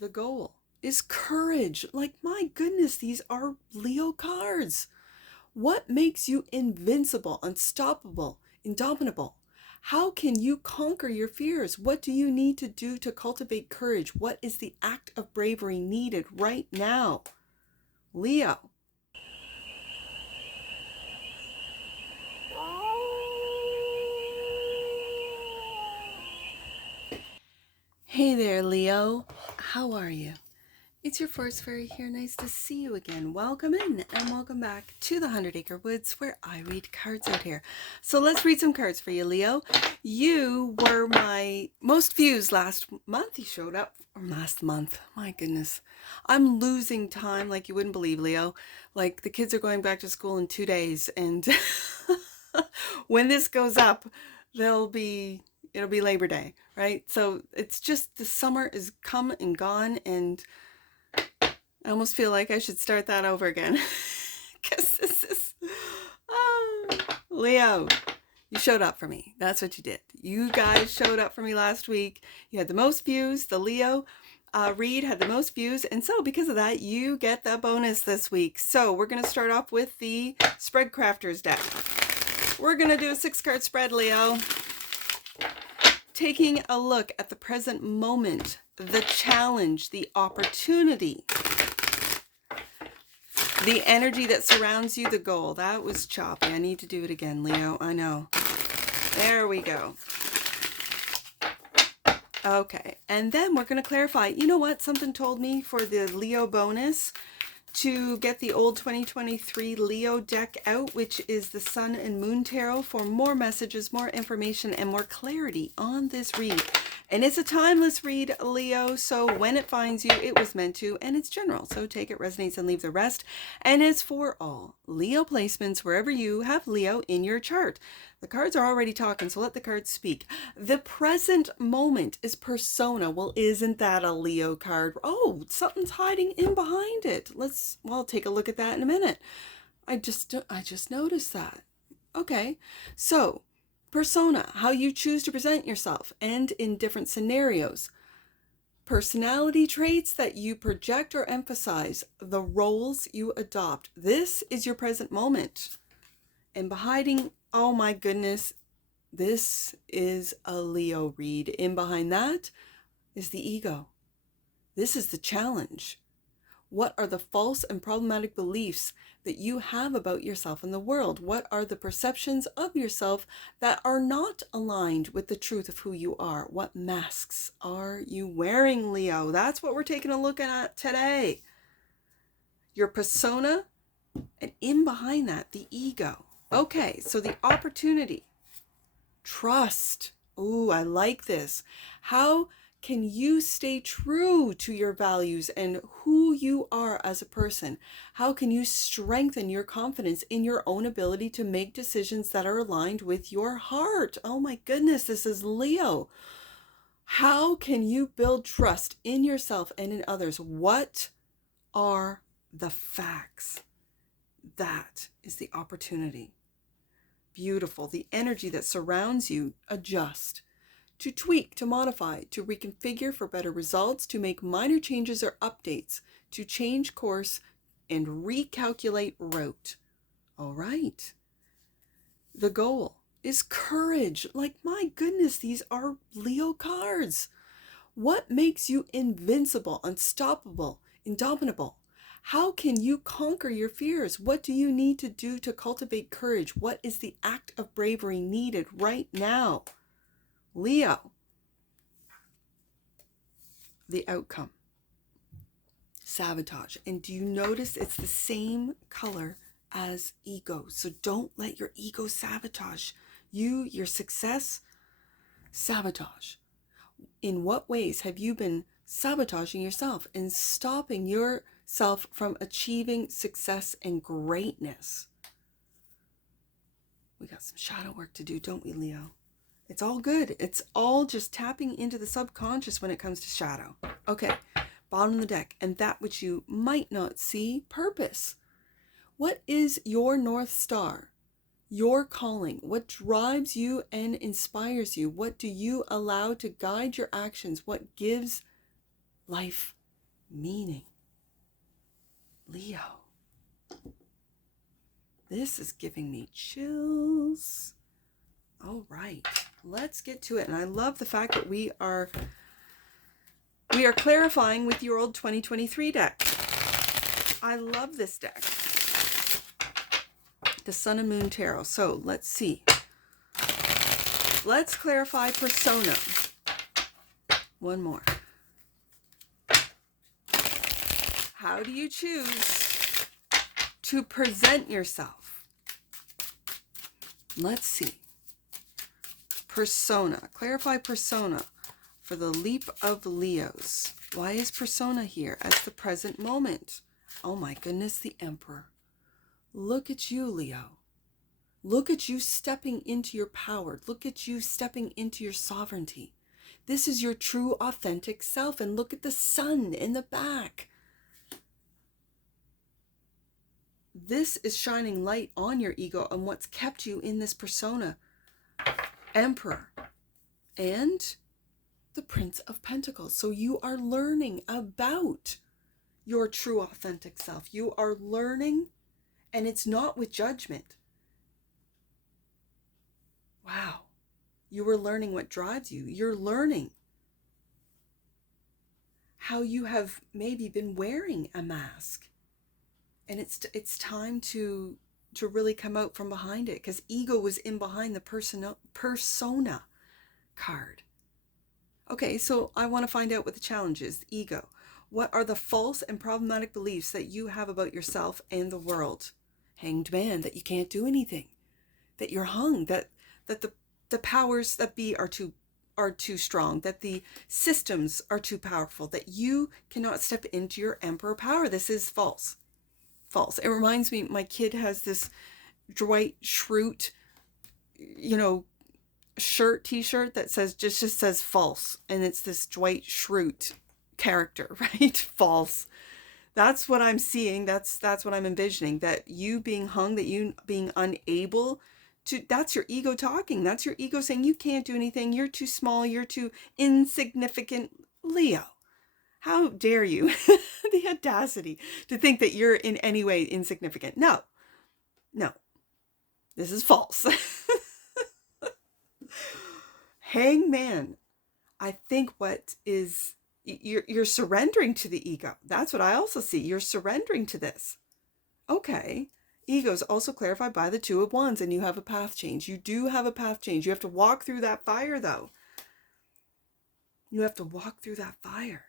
The goal is courage. Like, my goodness, these are Leo cards. What makes you invincible, unstoppable, indomitable? How can you conquer your fears? What do you need to do to cultivate courage? What is the act of bravery needed right now? Leo. Hey there, Leo. How are you? It's your forest fairy here. Nice to see you again. Welcome in and welcome back to the 100-Acre Woods, where I read cards out here. So let's read some cards for you, Leo. You were my most views last month. You showed up last month. My goodness. I'm losing time like you wouldn't believe, Leo. Like, the kids are going back to school in 2 days, and when this goes up, it'll be Labor Day, right? So it's just, the summer is come and gone, and I almost feel like I should start that over again. Because this is, Leo, you showed up for me. That's what you did. You guys showed up for me last week. You had the most views. The Leo read had the most views. And so because of that, you get the bonus this week. So we're going to start off with the Spread Crafters deck. We're going to do a 6-card spread, Leo. Taking a look at the present moment, the challenge, the opportunity, the energy that surrounds you, the goal. That was choppy. I need to do it again, Leo. I know. There we go. Okay. And then we're going to clarify. You know what? Something told me for the Leo bonus to get the old 2023 Leo deck out, which is the Sun and Moon Tarot, for more messages, more information, and more clarity on this read. And it's a timeless read, Leo, so when it finds you, it was meant to, and it's general, so take it, resonates, and leave the rest. And it's for all Leo placements wherever you have Leo in your chart. The cards are already talking, so let the cards speak. The present moment is persona. Well, isn't that a Leo card? Oh, something's hiding in behind it. I'll take a look at that in a minute. I just noticed that. Okay, so persona, how you choose to present yourself and in different scenarios. Personality traits that you project or emphasize, the roles you adopt. This is your present moment. And behind, oh my goodness, this is a Leo read. In behind that is the ego. This is the challenge. What are the false and problematic beliefs that you have about yourself and the world? What are the perceptions of yourself that are not aligned with the truth of who you are? What masks are you wearing, Leo? That's what we're taking a look at today. Your persona, and in behind that, the ego. Okay, so the opportunity, trust. Ooh, I like this. How can you stay true to your values and who you are as a person? How can you strengthen your confidence in your own ability to make decisions that are aligned with your heart? Oh my goodness, this is Leo. How can you build trust in yourself and in others? What are the facts? That is the opportunity. Beautiful. The energy that surrounds you, adjust. To tweak, to modify, to reconfigure for better results, to make minor changes or updates, to change course and recalculate route. All right. The goal is courage. Like, my goodness, these are Leo cards. What makes you invincible, unstoppable, indomitable? How can you conquer your fears? What do you need to do to cultivate courage? What is the act of bravery needed right now? Leo. The outcome. Sabotage. And do you notice it's the same color as ego? So don't let your ego sabotage you, your success. Sabotage. In what ways have you been sabotaging yourself and stopping yourself from achieving success and greatness? We got some shadow work to do, don't we, Leo? It's all good. It's all just tapping into the subconscious when it comes to shadow. Okay, bottom of the deck. And that which you might not see, purpose. What is your North Star? Your calling? What drives you and inspires you? What do you allow to guide your actions? What gives life meaning. Leo. This is giving me chills. All right, let's get to it. And I love the fact that we are clarifying with your old 2023 deck. I love this deck. The Sun and Moon Tarot. So let's see. Let's clarify persona. One more. How do you choose to present yourself? Let's see. Persona. Clarify persona for the leap of Leos. Why is persona here as the present moment? Oh my goodness, the Emperor. Look at you, Leo. Look at you stepping into your power. Look at you stepping into your sovereignty. This is your true, authentic self. And look at the sun in the back. This is shining light on your ego and what's kept you in this persona. Emperor and the Prince of Pentacles. So you are learning about your true, authentic self. You are learning, and it's not with judgment. Wow. You are learning what drives you. You're learning how you have maybe been wearing a mask. And it's time to really come out from behind it, because ego was in behind the persona card. Okay, so I want to find out what the challenge is. The ego. What are the false and problematic beliefs that you have about yourself and the world? Hanged man, that you can't do anything, that you're hung, that the powers that be are too strong, that the systems are too powerful, that you cannot step into your emperor power. This is false. False. It reminds me, my kid has this Dwight Schrute, t-shirt that says just says false, and it's this Dwight Schrute character, right? False. That's what I'm seeing. That's what I'm envisioning, that you being hung, that you being unable to, that's your ego talking. That's your ego saying you can't do anything, you're too small, you're too insignificant. Leo, how dare you? The audacity to think that you're in any way insignificant. No, this is false. Hangman. I think what is, you're surrendering to the ego. That's what I also see. You're surrendering to this. Okay. Ego is also clarified by the Two of Wands, and you have a path change. You do have a path change. You have to walk through that fire, though. You have to walk through that fire.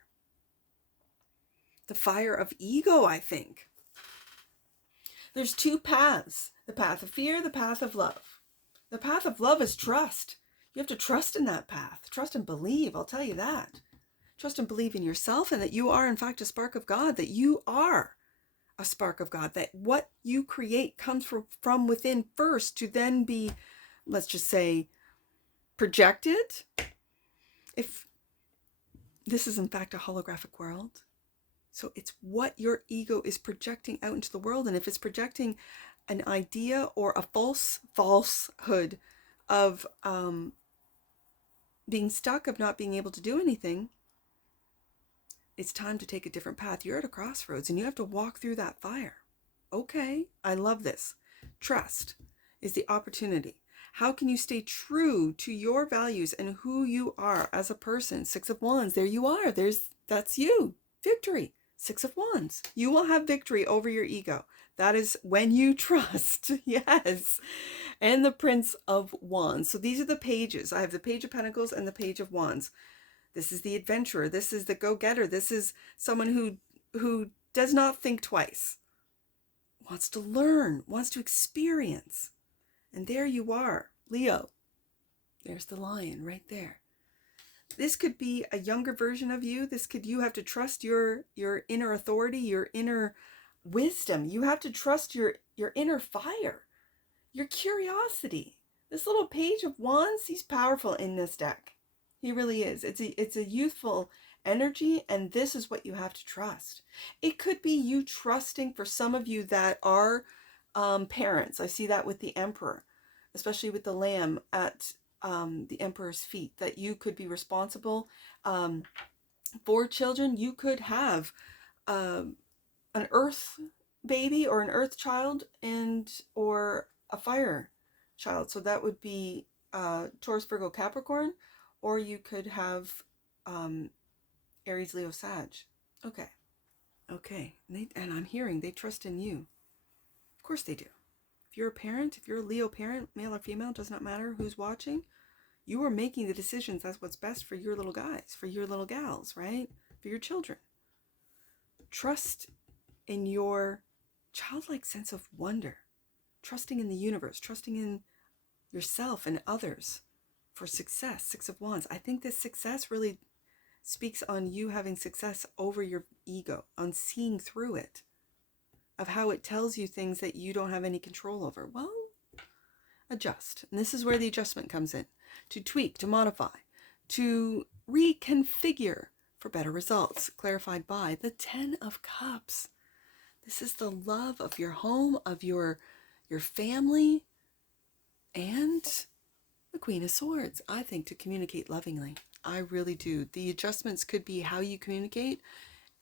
The fire of ego, I think. There's two paths. The path of fear, the path of love. The path of love is trust. You have to trust in that path. Trust and believe, I'll tell you that. Trust and believe in yourself, and that you are, in fact, a spark of God, that you are a spark of God, that what you create comes from within first to then be, let's just say, projected. If this is, in fact, a holographic world. So it's what your ego is projecting out into the world. And if it's projecting an idea or a falsehood of being stuck, of not being able to do anything, it's time to take a different path. You're at a crossroads and you have to walk through that fire. Okay, I love this. Trust is the opportunity. How can you stay true to your values and who you are as a person? Six of Wands, there you are. That's you. Victory. Six of Wands. You will have victory over your ego. That is when you trust. Yes. And the Prince of Wands. So these are the pages. I have the Page of Pentacles and the Page of Wands. This is the adventurer. This is the go-getter. This is someone who does not think twice. Wants to learn, wants to experience. And there you are, Leo. There's the lion right there. This could be a younger version of you. You have to trust your inner authority, your inner wisdom. You have to trust your inner fire, your curiosity. This little Page of Wands, he's powerful in this deck. He really is. It's a youthful energy, and this is what you have to trust. It could be you trusting, for some of you that are parents. I see that with the Emperor, especially with the lamb at the Emperor's feet, that you could be responsible For children, you could have an earth baby or an earth child or a fire child. So that would be Taurus, Virgo, Capricorn, or you could have Aries, Leo, Sag. Okay. Okay. And I'm hearing they trust in you. Of course they do. If you're a parent, if you're a Leo parent, male or female, does not matter who's watching, you are making the decisions. That's what's best for your little guys, for your little gals, right? For your children. Trust in your childlike sense of wonder, trusting in the universe, trusting in yourself and others for success. Six of Wands. I think this success really speaks on you having success over your ego, on seeing through it, of how it tells you things that you don't have any control over. Well, adjust. And this is where the adjustment comes in. To tweak, to modify, to reconfigure for better results. Clarified by the 10 of Cups. This is the love of your home, of your family, and the Queen of Swords. I think to communicate lovingly. I really do. The adjustments could be how you communicate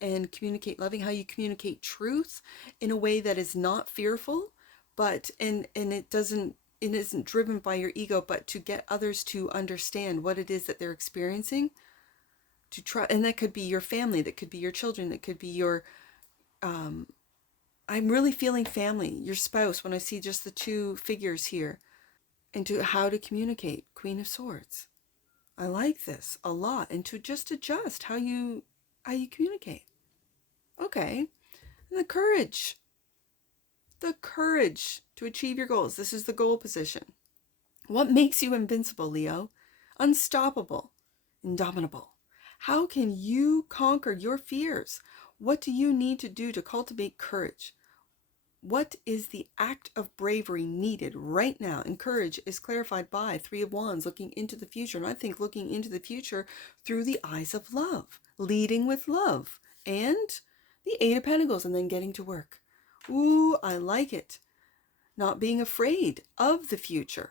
and communicate loving, how you communicate truth in a way that is not fearful, but and it isn't driven by your ego, but to get others to understand what it is that they're experiencing. To try, and that could be your family, that could be your children, that could be your I'm really feeling family, your spouse, when I see just the two figures here. And to how to communicate, Queen of Swords. I like this a lot. And to just adjust how you communicate. Okay. And the courage. The courage to achieve your goals. This is the goal position. What makes you invincible, Leo? Unstoppable. Indomitable. How can you conquer your fears? What do you need to do to cultivate courage? What is the act of bravery needed right now? And courage is clarified by 3 of Wands, looking into the future. And I think looking into the future through the eyes of love, leading with love, and the 8 of Pentacles, and then getting to work. Ooh, I like it. Not being afraid of the future.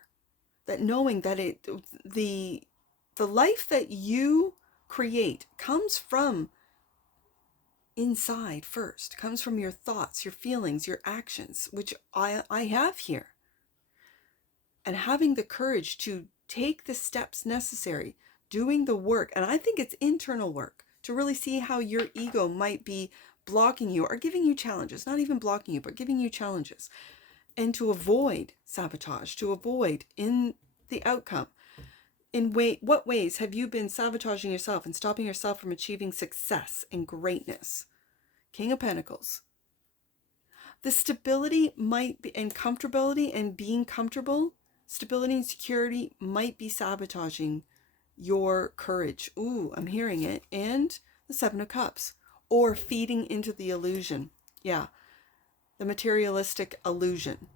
That knowing that the life that you create comes from inside first, comes from your thoughts, your feelings, your actions, which I have here. And having the courage to take the steps necessary, doing the work, and I think it's internal work, to really see how your ego might be blocking you or giving you challenges, not even blocking you, but giving you challenges, and to avoid sabotage, to avoid in the outcome. What ways have you been sabotaging yourself and stopping yourself from achieving success and greatness? King of Pentacles. The stability might be, and comfortability and being comfortable, stability and security might be sabotaging your courage. Ooh, I'm hearing it. And the 7 of Cups. Or feeding into the illusion. Yeah, the materialistic illusion.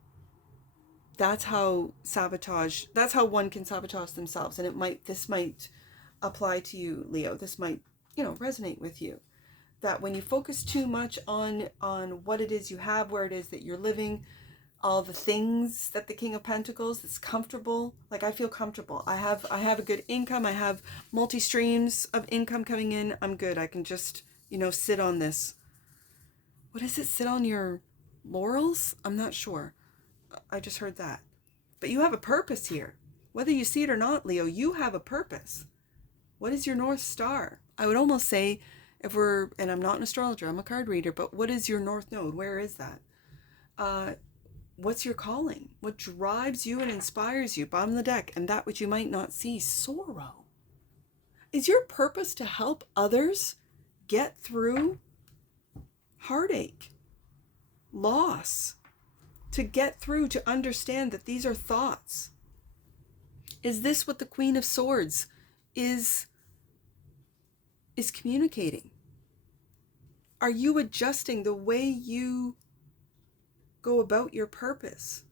That's how one can sabotage themselves. And this might apply to you, Leo. This might, resonate with you. That when you focus too much on what it is you have, where it is that you're living, all the things that the King of Pentacles, it's comfortable. Like, I feel comfortable. I have a good income. I have multi streams of income coming in. I'm good. I can just, sit on this. What is it? Sit on your laurels? I'm not sure. I just heard that. But you have a purpose here. Whether you see it or not, Leo, you have a purpose. What is your North Star? I would almost say, and I'm not an astrologer, I'm a card reader, but what is your North Node? Where is that? What's your calling? What drives you and inspires you? Bottom of the deck, and that which you might not see, sorrow. Is your purpose to help others get through heartache, loss, to get through, to understand that these are thoughts? Is this what the Queen of Swords is communicating? Are you adjusting the way you go about your purpose?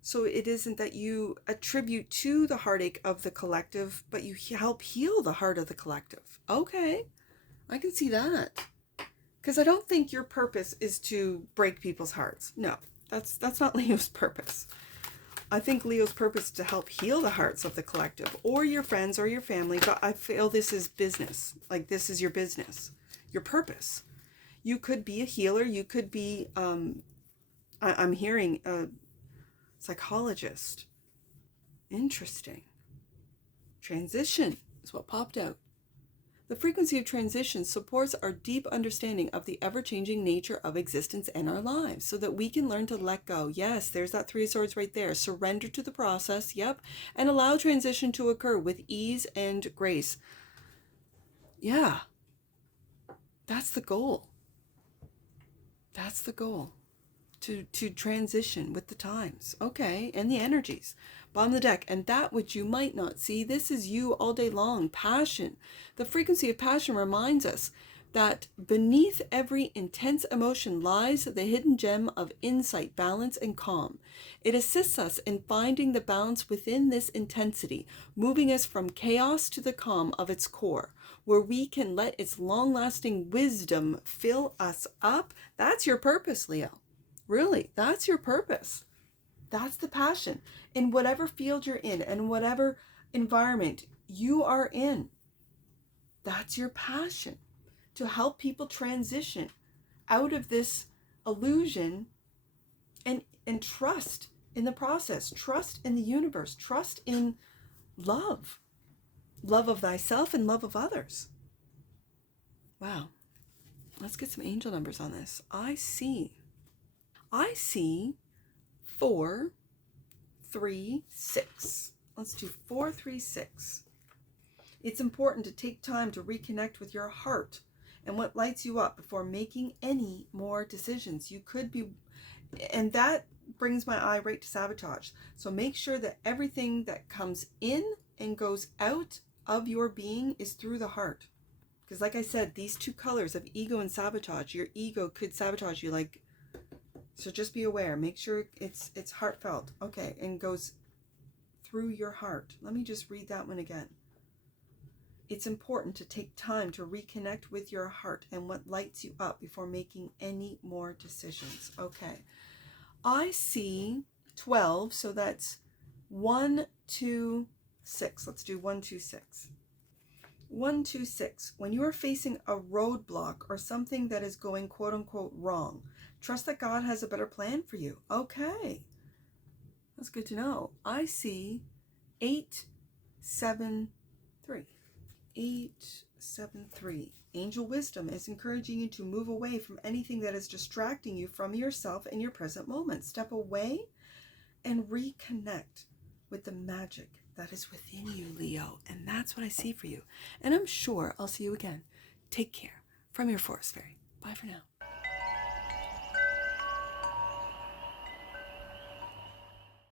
So it isn't that you attribute to the heartache of the collective, but you help heal the heart of the collective. Okay, I can see that. Because I don't think your purpose is to break people's hearts. No, that's not Leo's purpose. I think Leo's purpose is to help heal the hearts of the collective or your friends or your family, but I feel this is business. Like this is your business, your purpose. You could be a healer. You could be, I'm hearing a psychologist. Interesting. Transition is what popped out. The frequency of transition supports our deep understanding of the ever-changing nature of existence and our lives so that we can learn to let go. Yes, there's that Three of Swords right there. Surrender to the process, yep, and allow transition to occur with ease and grace. Yeah, that's the goal. That's the goal. To transition with the times, okay, and the energies. Bottom of the deck, and that which you might not see, this is you all day long. Passion. The frequency of passion reminds us that beneath every intense emotion lies the hidden gem of insight, balance, and calm. It assists us in finding the balance within this intensity, moving us from chaos to the calm of its core, where we can let its long-lasting wisdom fill us up. That's your purpose, Leo. Really, that's your purpose. That's the passion. In whatever field you're in and whatever environment you are in, that's your passion. To help people transition out of this illusion and trust in the process, trust in the universe, trust in love. Love of thyself and love of others. Wow. Let's get some angel numbers on this. I see 4, 3, 6. Let's do 4, 3, 6. It's important to take time to reconnect with your heart and what lights you up before making any more decisions. You could be, and that brings my eye right to sabotage. So make sure that everything that comes in and goes out of your being is through the heart. Because like I said, these two colors of ego and sabotage, your ego could sabotage you, like, so just be aware. Make sure it's heartfelt. Okay, and goes through your heart. Let me just read that one again. It's important to take time to reconnect with your heart and what lights you up before making any more decisions. Okay. I see 12, so that's 1, 2, 6. Let's do 1, 2, 6. 1, 2, 6. When you are facing a roadblock or something that is going quote unquote wrong, trust that God has a better plan for you. Okay. That's good to know. I see 8, 7, 3. 8, 7, 3. Angel wisdom is encouraging you to move away from anything that is distracting you from yourself in your present moment. Step away and reconnect with the magic that is within you, Leo. And that's what I see for you. And I'm sure I'll see you again. Take care. From your Forest Fairy. Bye for now.